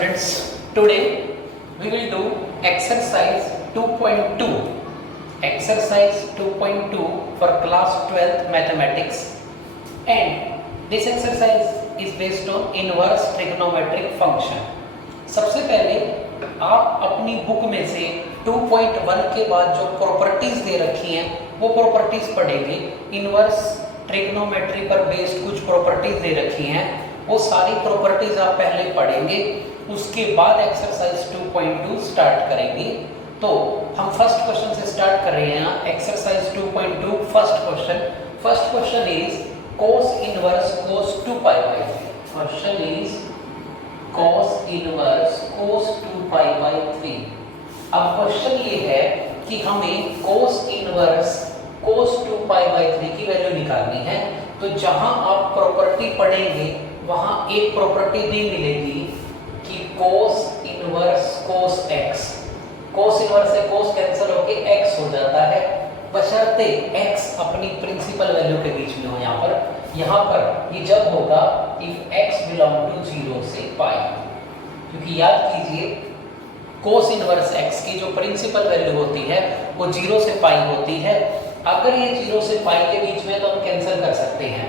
students, today we will do exercise 2.2. Exercise 2.2 for class 12th mathematics, and this exercise is based on inverse trigonometric function. सबसे पहले आप अपनी book में से 2.1 के बाद जो प्रॉपर्टीज दे रखी हैं वो प्रॉपर्टीज पढ़ेंगे। इनवर्स ट्रिग्नोमेट्री पर बेस्ड कुछ प्रॉपर्टीज दे रखी हैं, वो सारी प्रॉपर्टीज आप पहले पढ़ेंगे, उसके बाद एक्सरसाइज 2.2 स्टार्ट करेंगे। तो हम फर्स्ट क्वेश्चन से स्टार्ट कर रहे हैं। Exercise 2.2 first question is cos inverse cos 2 pi by 3। Question is cos inverse cos 2 pi by 3। अब क्वेश्चन ये है कि हमें cos inverse cos 2 pi by 3 की वैल्यू निकालनी है। तो जहां आप प्रॉपर्टी पढ़ेंगे वहां एक प्रॉपर्टी दी मिलेगी कि cos inverse cos x, cos inverse से cos कैंसिल होके x हो जाता है, बशर्ते x अपनी प्रिंसिपल वैल्यू के बीच में हो। यहाँ पर ये जब होगा इफ x बिलोंग टू 0 से पाई, क्योंकि याद कीजिए cos इनवर्स x की जो प्रिंसिपल वैल्यू होती है वो 0 से पाई होती है। अगर ये 0 से पाई के बीच में तो हम कैंसिल कर सकते हैं।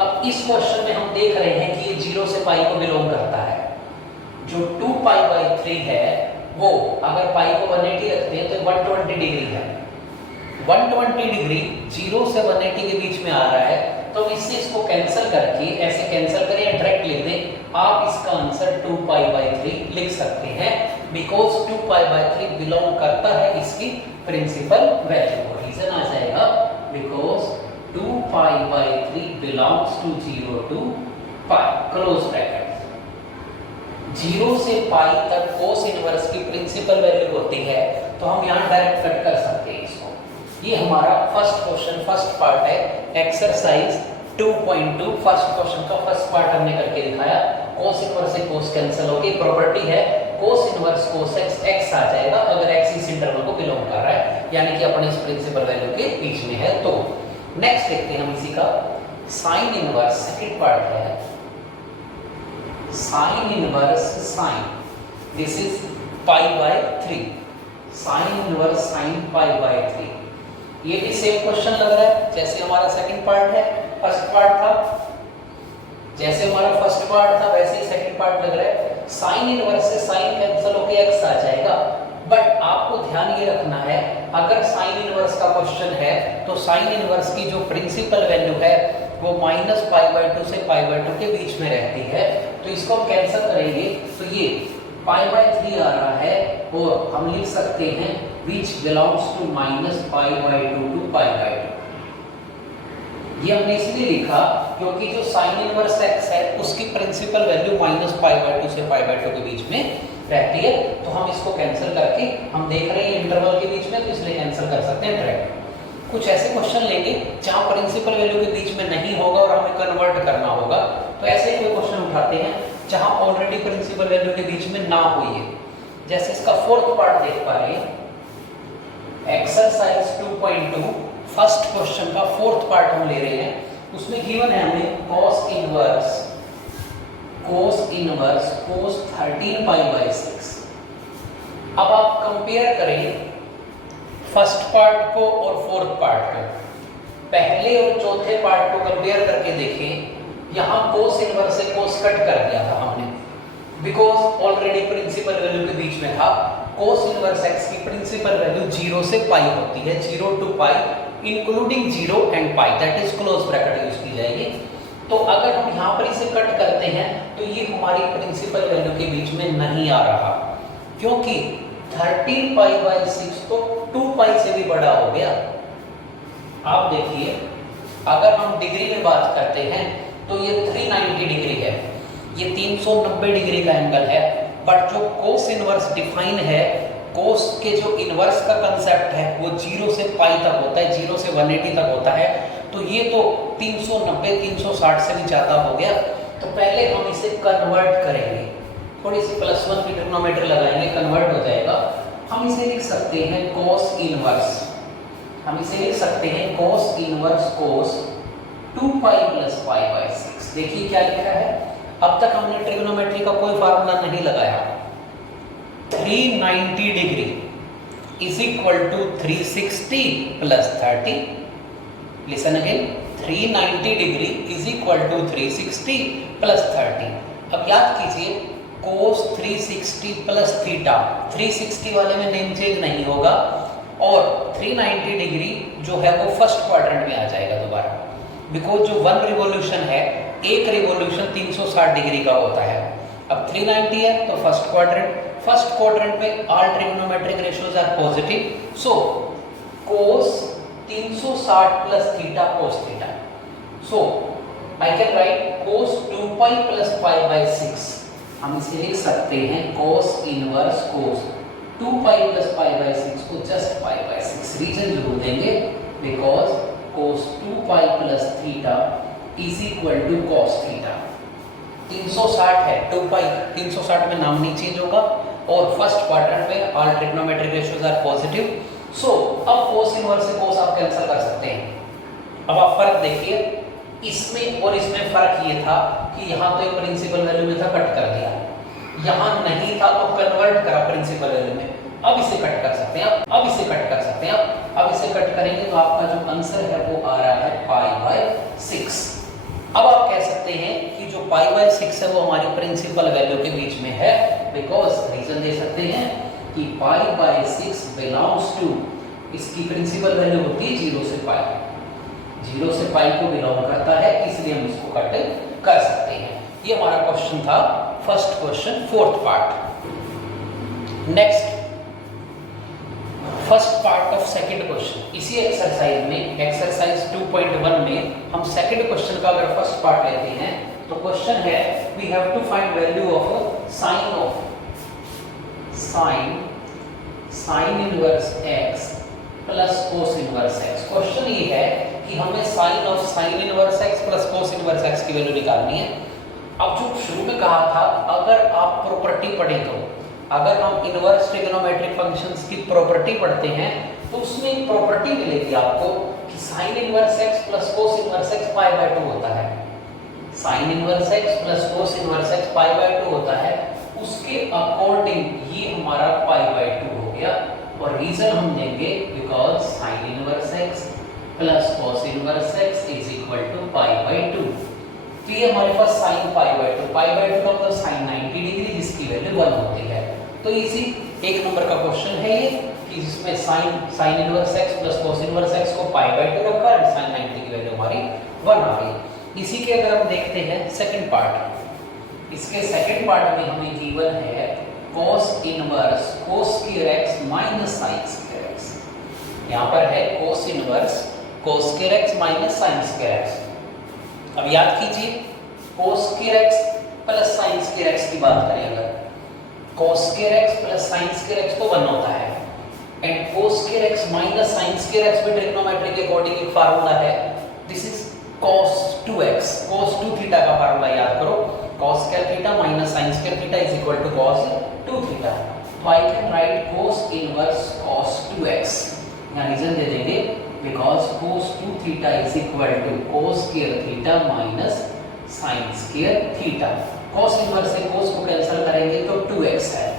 अब इस क्वेश्चन में हम देख रहे हैं कि ये 0 से पाई को बिलोंग करता है। जो 2 पाई बाई 3 है वो अगर पाई को 180 रखते हैं तो 120 डिग्री है। 120 डिग्री 0 से 180 के बीच में आ रहा है, तो इससे इसको कैंसिल करके ऐसे कैंसिल करें या डायरेक्ट लिख दें। आप इसका आंसर 2 पाई बाई 3 लिख सकते हैं, बिकॉज 2 पाई बाई 3 बिलोंग करता है इसकी प्रिंसिपल वैल्यू को। रीजन आ जाएगा because 2 pi by 3 belongs to 0 to pi, close bracket. 0 से पाई तक cos इनवर्स की प्रिंसिपल वैल्यू होती है, तो हम यहाँ डायरेक्ट कट कर सकते हैं इसको। ये हमारा फर्स्ट क्वेश्चन, फर्स्ट पार्ट है एक्सरसाइज 2.2। फर्स्ट क्वेश्चन का फर्स्ट पार्ट हमने करके दिखाया। cos इनवर्स से cos कैंसिल होगी, प्रॉपर्टी है cos inverse cos x, x आ जाएगा अगर x इस इंटरवल को बिलोंग कर रहा है, यानी कि अपने इस प्रिंसिपल वैल्यू के बीच में है। तो नेक्स्ट देखते हैं हम इसी का sin इनवर्स। सेकंड पार्ट है sin inverse sin, this is pi by 3। sin inverse sin pi by 3, ये भी सेम क्वेश्चन लग रहा है जैसे हमारा सेकंड पार्ट है। फर्स्ट पार्ट था, जैसे हमारा फर्स्ट पार्ट था वैसे ही सेकंड पार्ट लग रहा है। sin इनवर्स से sin कैंसिल होके x आ जाएगा, बट आपको ध्यान ये रखना है अगर sin इनवर्स का क्वेश्चन है तो sin इनवर्स की जो प्रिंसिपल वैल्यू है वो माइनस पाई बाई 2 से पाई बाई 2 के बीच में रहती है। तो इसको हम कैंसिल करेंगे तो ये पाई बाई 3 आ रहा है, और हम लिख सकते हैं which belongs to minus pi by 2 to pi by 2। ये हमने इसलिए लिखा क्योंकि जो sin इनवर्स x है उसकी principal value minus pi by 2 से पाई बाई 2 के बीच में रहती है। तो हम इसको कैंसिल करके, हम देख रहे हैं इंटरवल के बीच में, तो इसलिए कैंसिल कर सकते हैं डायरेक्ट। कुछ ऐसे क्वेश्चन लेंगे जहां प्रिंसिपल वैल्यू के बीच में नहीं होगा और हमें कन्वर्ट करना होगा, तो ऐसे कोई क्वेश्चन उठाते हैं जहां ऑलरेडी प्रिंसिपल वैल्यू के बीच में ना हुई है। जैसे इसका फोर्थ पार्ट देख पा रहे हैं एक्सरसाइज 2.2 फर्स्ट क्वेश्चन का फोर्थ पार्ट हम ले रहे हैं। उसमें गिवन है हमें cos inverse cos 13 pi by 6। अब आप कंपेयर करें फर्स्ट पार्ट को और फोर्थ पार्ट को। पहले और चौथे पार्ट को कंपेयर करके देखें, यहाँ cos इनवर्स से cos कट कर दिया था हमने, बिकॉज ऑलरेडी प्रिंसिपल वैल्यू के बीच में था। cos इनवर्स x की प्रिंसिपल वैल्यू 0 से पाई होती है, 0 to pi including 0 and pi, that is close bracket use की जाएगी। तो अगर हम यहाँ पर इसे कट करते हैं तो ये हमारी प्रिंसिपल वैल्यू के बीच में नहीं आ रहा, क्योंकि 13 पाई बाई 6 तो 2 पाई से भी बड़ा हो गया। आप देखिए अगर हम डिग्री में बात करते हैं तो ये 390 डिग्री है, ये 390 डिग्री का एंगल है। बट जो cos इनवर्स डिफाइन है, cos के जो इनवर्स का कंसेप्ट है वो 0 से पाई तक होता है, 0 से 180 तक होता है। तो ये तो 390 360 से भी ज़्यादा हो गया। तो पहले हम इसे कन्वर्ट करेंगे, थोड़ी सी +1 की ट्रिग्नोमेट्री लगाएंगे, कन्वर्ट हो जाएगा। हम इसे लिख सकते हैं cos इनवर्स, हम इसे लिख सकते हैं cos inverse cos 2 pi plus pi by 6। देखिए क्या लिखा है, अब तक हमने ट्रिग्नोमेट्री का कोई फार्मूला नहीं लगाया। 390 degree is equal to 360 plus 30। Listen again, 390 degree is equal to 360 plus 30। अब याद कीजिए cos 360 प्लस थीटा, 360 वाले में नेम चेंज नहीं होगा और 390 डिग्री जो है वो फर्स्ट क्वाड्रेंट में आ जाएगा दोबारा, बिकॉज जो वन रिवॉल्यूशन है, एक रिवॉल्यूशन 360 डिग्री का होता है। अब 390 है तो फर्स्ट क्वाड्रेंट में all trigonometric ratios are positive, so cos 360 plus theta cos theta, so I can write cos 2 pi plus pi by 6। हम इसे लिख सकते हैं cos inverse cos 2 pi plus pi by 6 को जस्ट पाई बाई 6। रीजन जरूर देंगे because cos 2 pi plus theta is equal to cos theta. 360 है, 2 पाई 360 में नाम नहीं चेंज होगा और फर्स्ट क्वाड्रेंट में all trigonometric ratios are positive. So अब cos इनवर्स से cos आप कैंसिल कर सकते हैं। अब आप फर्क देखिए, इसमें और इसमें फर्क ये था कि यहाँ तो एक प्रिंसिपल वैल्यू में था, कट कर दिया, यहाँ नहीं था तो कन्वर्ट करा प्रिंसिपल वैल्यू में। अब इसे कट कर सकते हैं, अब इसे कट कर सकते हैं, अब इसे कट करेंगे तो आपका जो आंसर है वो आ रहा है पाई बाय 6। अब आप कह सकते हैं कि जो पाई बाय 6 है वो हमारी प्रिंसिपल वैल्यू के बीच में है, बिकॉज रीजन दे सकते हैं कि पाई बाय 6 बिलोंग्स टू, इसकी प्रिंसिपल वैल्यू होती है 0 से पाई, 0 से पाई को बिलोंग करता है, इसलिए हम इसको कट कर सकते हैं। ये हमारा क्वेश्चन था, first question, fourth part. Next first part of second question. इसी एक्सरसाइज में, एक्सरसाइज 2.1 में हम सेकंड क्वेश्चन का अगर फर्स्ट पार्ट लेते हैं तो क्वेश्चन है we have to find value of sine inverse x plus cos inverse x। Question ये है कि हमें sine inverse x plus cos inverse x की वैल्यू निकालनी है। अब जो शुरू में कहा था, अगर आप प्रॉपर्टी पढ़े तो, अगर हम इनवर्स ट्रिग्नोमेट्रिक फंक्शंस की प्रॉपर्टी पढ़ते हैं तो उसमें एक प्रॉपर्टी मिलेगी आपको कि sign inverse x plus cos inverse x pi by 2 होता है। Sign inverse x plus cos inverse x pi by 2 होता है, उसके अकॉर्डिंग ये हमारा पाई बाय 2 हो गया। और रीजन हम देंगे because sine inverse x plus cos inverse x is equal to pi by 2। तो ये हमारे पास साइन पाई बाय 2 का मतलब साइन 90 डिग्री, जिसकी वैल्यू 1 होती है। तो इसी एक नंबर का क्वेश्चन है ये कि जिसमें sign inverse x plus cos inverse x को पाई बाय 2 रखा है, साइन 90 की वैल्यू हमारी 1 आ गई। इसी के अगर हम देखते हैं सेकंड पार्ट, इसके सेकंड पार्ट में हमें गिवन है cos inverse cos square x minus sin square x। यहाँ पर है cos inverse cos square x minus sin square x। अब याद कीजिए cos square x plus sin square x की बात करें, अगर cos square x plus sin square x तो 1 होता है, and cos square x minus sin square x में ट्रिग्नोमेट्री के अकॉर्डिंग एक फार्मूला है, this is cos 2x, cos 2 theta का फार्मूला याद करो, cos square theta minus sin square theta is equal to cos 2 थीटा। तो I can write cos inverse cos 2x, यहाँ रीजन दे देंगे because cos 2 theta is equal to cos square theta minus sin square theta. cos inverse से cos को cancel करेंगे तो 2x है।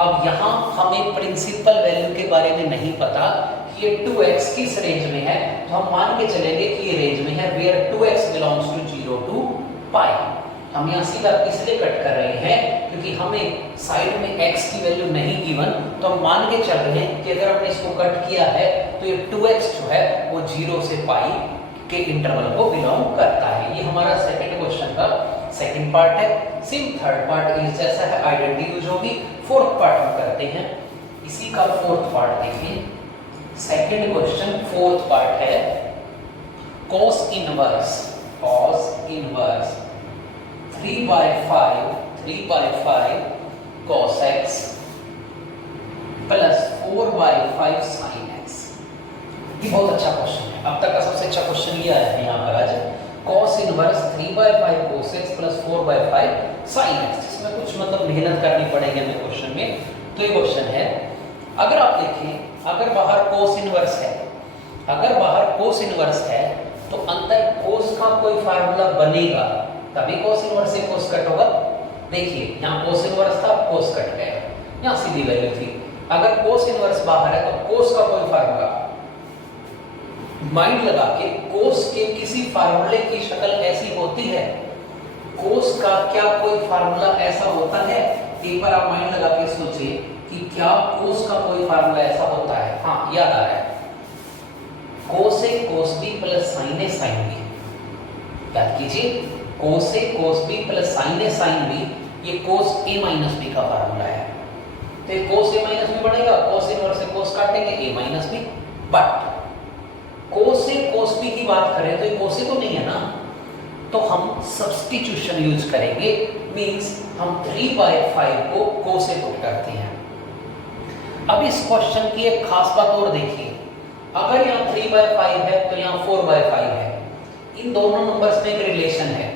अब यहाँ हमें प्रिंसिपल वैल्यू के बारे में नहीं पता कि ये 2x किस रेंज में है, तो हम मान के चलेंगे कि ये रेंज में है where 2x belongs to 0 to pi. हम यहाँ सीधा इसलिए कट कर रहे हैं क्योंकि हमें साइड में x की वैल्यू नहीं गिवन, तो हम मान के चल रहे हैं कि अगर हमने इसको कट किया है तो ये 2x जो है वो 0 से पाई के इंटरवल को बिलोंग करता है। ये हमारा सेकंड क्वेश्चन का सेकंड पार्ट है। सेम थर्ड पार्ट इस जैसा है, आइडेंटिटी यूज होगी। फोर्थ पार्ट हम करते हैं, इसी का फोर्थ पार्ट देखिए, सेकंड क्वेश्चन फोर्थ पार्ट है cos inverse 3 by 5 cos x plus 4 by 5 sin x। ये बहुत अच्छा क्वेश्चन है, अब तक का सबसे अच्छा क्वेश्चन ये आया है यहाँ पर आज, cos inverse 3 by 5 cos x plus 4 by 5 sin x, जिसमें कुछ मतलब मेहनत करनी पड़ेगी हमें क्वेश्चन में। तो ये क्वेश्चन है, अगर आप देखें, अगर बाहर cos इनवर्स है तो अंदर cos का कोई फार्मूला बनेगा, तभी कोस इनवर्स से कोस कट होगा। देखिए यहाँ कोस इनवर्स था, कोस कट गया, यहाँ सीधी वैल्यू थी। अगर कोस इनवर्स बाहर है तो कोस का कोई फार्मूला माइंड लगा के, कोस के किसी फार्मूले की शक्ल ऐसी होती है, कोस का क्या कोई फार्मूला ऐसा होता है? एक बार आप माइंड लगा के सोचिए कि क्या कोस का कोई फार्मूला ऐसा होता है? हाँ, याद आ रहा है, कोस A cos B plus sign A sine B. याद कीजिए, कोस A cos B plus sign A sine B, ये कोस ए माइनस बी का फार्मूला है। तो ये कोस ए माइनस बी बनेगा, कोस इनवर्स से कोस काटेंगे, A minus B. But cos A cos B की बात करें तो ये कोस ए तो नहीं है ना, तो हम सब्स्टिट्यूशन यूज करेंगे, मींस हम 3/5 को कोस ए पुट करते हैं। अब इस क्वेश्चन की एक खास बात और देखिए, अगर यहाँ 3/5 है तो यहाँ 4/5 है। इन दोनों नंबर्स में एक रिलेशन है,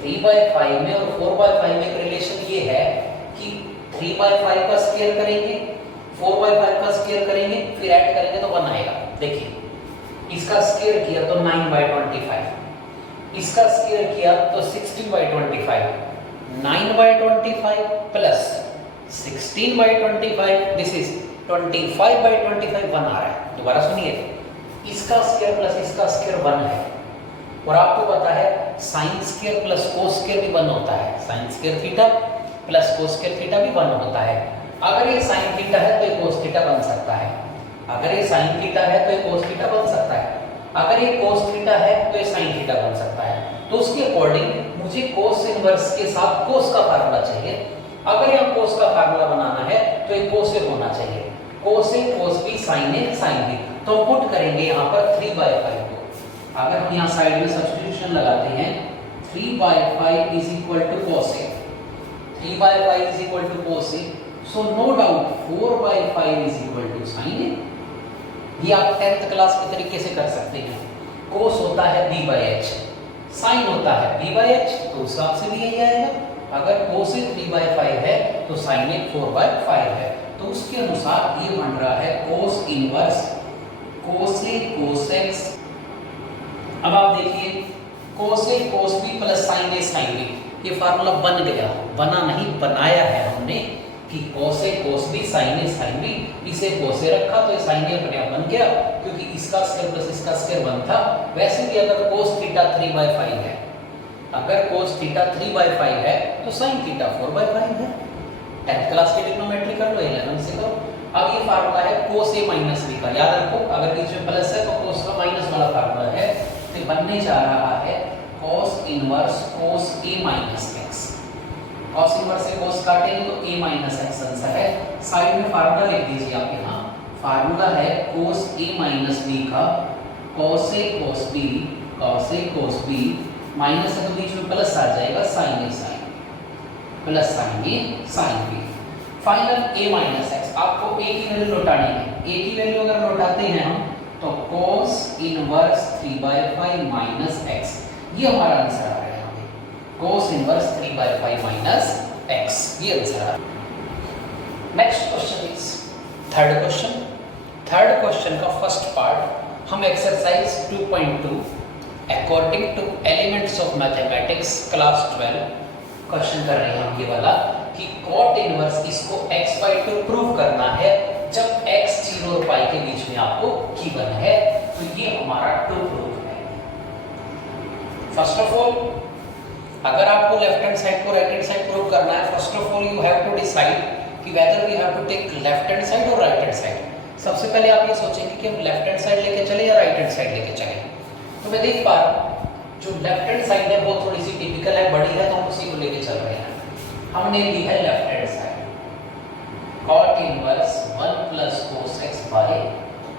3/5 में और 4/5 में एक रिलेशन ये है कि 3/5 का स्क्वायर करेंगे, 4/5 का स्क्वायर करेंगे, फिर ऐड करेंगे तो 1 आएगा। देखिए इसका स्क्वायर किया तो 9/25, इसका स्क्वायर किया तो 16/25, 9/25 प्लस 16/25, दिस इज 25/25, 1 आ रहा है। दोबारा सुनिए, इसका स्क्वायर प्लस इसका स्क्वायर 1 है, और आपको पता है sine square plus cos square भी 1 होता है, sine square theta plus cos square theta भी 1 होता है। अगर ये साइन थीटा है तो ये कोस थीटा बन सकता है, अगर ये साइन थीटा है तो ये कोस थीटा बन सकता है, अगर ये कोस थीटा है तो ये साइन थीटा बन सकता है। तो उसके अकॉर्डिंग मुझे कोस इनवर्स के साथ कोस का फार्मूला चाहिए। अगर यहाँ कोस का फार्मूला बनाना है तो ये कोस ए होना चाहिए, कोस A cos B sign A sine B. तो पुट करेंगे यहाँ पर 3/5 को। अगर हम यहाँ साइड में सब्स्टिट्यूशन लगाते हैं, 3/5 is equal to cos A, 3/5 is equal to cos A, so no doubt 4/5 is equal to sine A. ये आप 10th क्लास के तरीके से कर सकते हैं। कोस होता है b/h, साइन होता है b/h, तो उस हिसाब से भी यही आएगा। अगर कोस ए 3/5 है तो साइन ए 4/5 है, तो उसके अनुसार ये बन रहा है cos inverse cos A cos x. अब आप देखिए, कोस A cos B plus sign A sine B, ये फार्मूला बन गया, बना नहीं बनाया है हमने, कि कोस A cos B sign A sine B, इसे कोस ए रखा तो ये साइन ए अपने आप बन गया, क्योंकि इसका स्क्वायर प्लस इसका स्क्वायर 1 था। वैसे भी अगर कोस थीटा 3/5 है, अगर कोस थीटा 3/5 है तो साइन थीटा 4/5 है। 10th क्लास की ट्रिग्नोमेट्री कर लो, 11 से करो। अब ये फार्मूला है कोस ए माइनस बी का, याद रखो, अगर बीच में प्लस है तो कोस का माइनस वाला फार्मूला है, तो बनने जा रहा है कोस इनवर्स कोस ए माइनस एक्स। कॉस इनवर्स से कोस काटेंगे तो a माइनस एक्स आंसर है। साइड में फार्मूला लिख दीजिए आप, यहाँ फार्मूला है कोस a माइनस बी का cos a cos b minus है तो बीच में प्लस आ जाएगा sine a sine plus sine a sine b। Final a minus x, आपको a की वैल्यू लौटानी है। a की वैल्यू अगर लौटाते हैं हम तो कोस इनवर्स 3/5 माइनस एक्स, ये हमारा आंसर आ रहा है। कोस इनवर्स 3/5 माइनस एक्स, ये आंसर आ रहा है। Next question is third question. Third question का फर्स्ट पार्ट हम exercise 2.2 according two elements of mathematics class 12 question कर रहे हैं हम ये वाला, कि कॉट इनवर्स इसको x/2 प्रूव करना है जब x 0 और पाई के बीच में आपको गिवन है। तो ये हमारा टू प्रूफ है। फर्स्ट ऑफ ऑल, अगर आपको लेफ्ट हैंड साइड को राइट हैंड साइड प्रूव करना है, first of all you have to decide कि whether we have to take left hand side और राइट हैंड साइड। सबसे पहले आप ये सोचेंगे कि हम लेफ्ट हैंड साइड लेके चले या राइट हैंड साइड लेके चले। तो मैं देख पा रहा हूँ जो लेफ्ट हैंड साइड है वो थोड़ी सी टिपिकल है, बड़ी है, तो हम उसी को लेके चल रहे हैं। हमने ली है left hand side, cot inverse 1 plus cos x by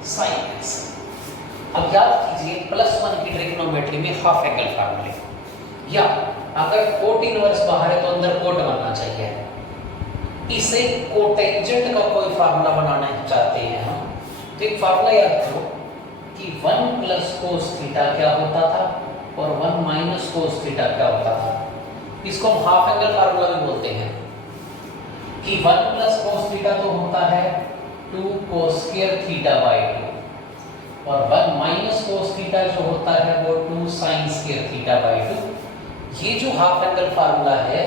sine x. अब याद कीजिए +1 की ट्रिग्नोमेट्री में हाफ एंगल फार्मूले, या अगर कोट इनवर्स बाहर है तो अंदर कोट बनना चाहिए। इसे कोटेंजेंट का कोई फार्मूला बनाना चाहते हैं हम, तो एक फार्मूला याद करो कि 1 प्लस कोस थीटा क्या होता था और 1 माइनस कोस थीटा क्या होता था। इसको हम हाफ एंगल फार्मूला भी बोलते हैं कि 1 प्लस कोस थीटा तो होता है 2 कोस स्क्वायर थीटा बाय 2, और 1 माइनस कोस थीटा जो होता है वो 2 साइन स्क्वायर थीटा बाय 2। ये जो हाफ एंगल फार्मूला है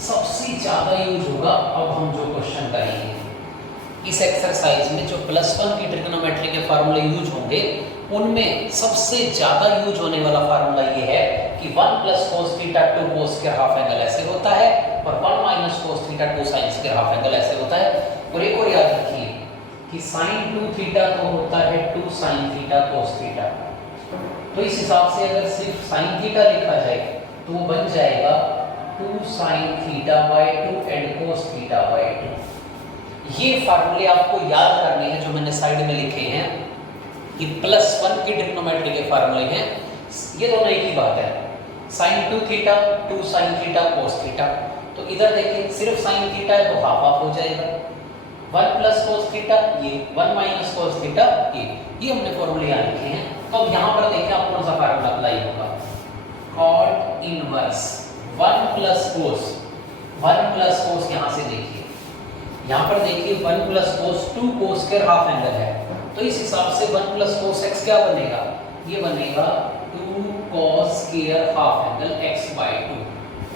सबसे ज्यादा यूज होगा अब हम जो क्वेश्चन करेंगे इस एक्सरसाइज में। जो +1 की ट्रिग्नोमेट्री के फार्मूले यूज होंगे उनमें सबसे ज्यादा यूज होने वाला फार्मूला ये है कि 1 + cos थीटा 2 cos के हाफ एंगल ऐसे होता है और 1 - cos थीटा 2 sin के हाफ एंगल ऐसे होता है। और एक और याद रखिए कि sin 2 थीटा तो होता है 2 sin थीटा cos थीटा। तो इस हिसाब से अगर सिर्फ sin थीटा लिखा जाए तो वो बन जाएगा 2 sin θ/2 एंड cos θ/2। ये फार्मूले आपको याद करने हैं जो मैंने साइड में लिखे हैं कि +1 की ट्रिग्नोमेट्री के फार्मूले हैं। ये दोनों एक ही बात है, sin 2 theta 2 sin theta cos theta. तो इधर देखिए सिर्फ sin थीटा है तो हाफ हाफ हो जाएगा, 1 + cos थीटा ये 1 - cos थीटा ये हमने फार्मूले यहाँ लिखे हैं। तो अब यहाँ पर देखिए आप कौन सा फार्मूला अप्लाई होगा, cot इनवर्स 1 + cos यहाँ से देखिए, यहाँ पर देखिए 1 + cos 2 cos के हाफ एंगल है तो इस हिसाब से 1 + cos x क्या बनेगा, ये बनेगा 2 cos square half angle x/2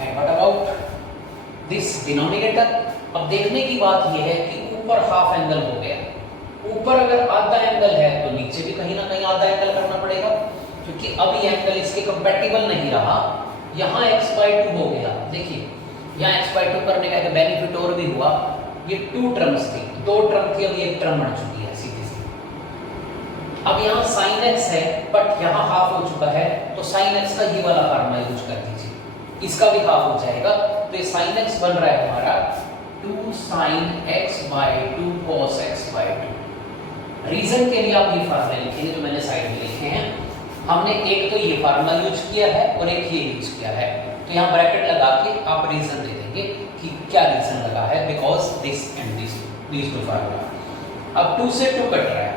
and what about this denominator. अब देखने की बात ये है कि ऊपर हाफ एंगल हो गया, ऊपर अगर आधा एंगल है तो नीचे भी कहीं ना कहीं आधा एंगल करना पड़ेगा क्योंकि अब ये एंगल इसके कंपैटिबल नहीं रहा। यहाँ x/2 हो गया, देखिए यहाँ x/2 करने का एक बेनिफिट और भी हुआ, ये 2 टर्म्स थी, 2 टर्म थी, अब ये एक टर्म बन चुकी है सीधी सी। अब यहाँ sin x है बट यहाँ हाफ हो चुका है तो sin x का ये वाला फार्मूला यूज कर दीजिए, इसका भी हाफ हो जाएगा। तो ये sin x बन रहा है हमारा 2 sin x/2 cos x/2। Reason के लिए आप ये फार्मूला लिखेंगे जो मैंने साइड में लिखे हैं। हमने एक तो ये फार्मूला यूज किया है और एक ये यूज किया है, तो यहाँ ब्रैकेट लगा के आप रीजन दे देंगे कि क्या रीजन लगा है, because this and this to formula. अब 2 से 2 कट रहा है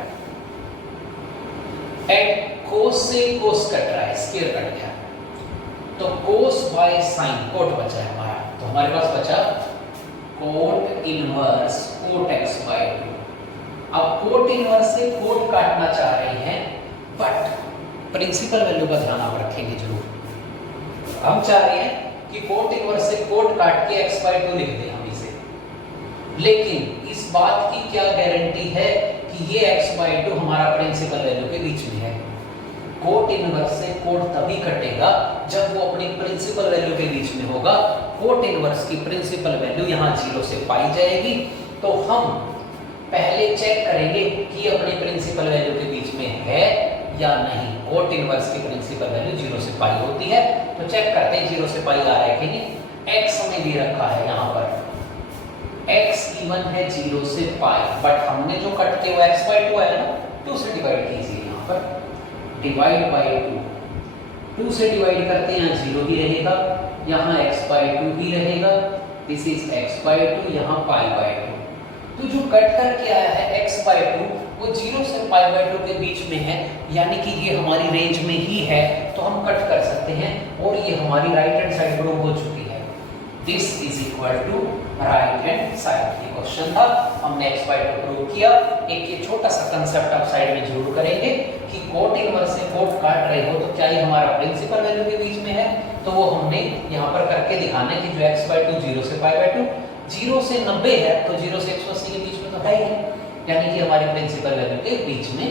एंड cos से cos कट रहा है, स्क्वायर कट गया तो cos बाय sin कोट बचा है हमारा, तो हमारे पास बचा कोट इनवर्स कोट x/2। अब कोट इनवर्स से कोट काटना चाह रहे हैं बट प्रिंसिपल वैल्यू का ध्यान आप रखेंगे जरूर। हम चाह रहे हैं कि कोट इनवर्स से कोट काट के x/2 लिख दें हम इसे, लेकिन इस बात की क्या गारंटी है कि ये x/2 हमारा प्रिंसिपल वैल्यू के बीच में है। कोट इनवर्स से कोट तभी कटेगा जब वो अपनी प्रिंसिपल वैल्यू के बीच में होगा। कोट इनवर्स की प्रिंसिपल वैल्यू यहाँ 0 से पाई जाएगी, तो हम पहले चेक करेंगे कि अपनी प्रिंसिपल वैल्यू के बीच में है या नहीं। कोट इनवर्स की प्रिंसिपल वैल्यू 0 से पाई होती है, तो चेक करते हैं 0 से पाई आ रहा है कि नहीं। x हमें दे रखा है यहाँ पर, x इवन है 0 से पाई, बट हमने जो कट के वो x/2 है ना, 2 से डिवाइड कीजिए, यहाँ पर डिवाइड बाय 2 से डिवाइड करते हैं, यहाँ 0 ही रहेगा, यहाँ x/2 ही रहेगा, दिस इज x/2, यहाँ π/2। तो जो कट करके आया है x/2 वो 0 से π/2 के बीच में है, यानी कि ये हमारी रेंज में ही है, तो हम कट कर सकते हैं और ये हमारी राइट हैंड साइड प्रूव हो चुकी है। This is equal to right hand side. ये क्वेश्चन था, हमने x/2 प्रूव किया। एक ये छोटा सा कंसेप्ट आप साइड में जरूर करेंगे कि कोट इनवर्स से कोट काट रहे हो तो क्या ये हमारा प्रिंसिपल वैल्यू के बीच में है, तो वो हमने यहाँ पर करके दिखाना है कि जो x/2 0 से π/2, 0 से 90 है तो 0 से 180 के बीच में तो है ही, यानी कि हमारी प्रिंसिपल वैल्यू के बीच में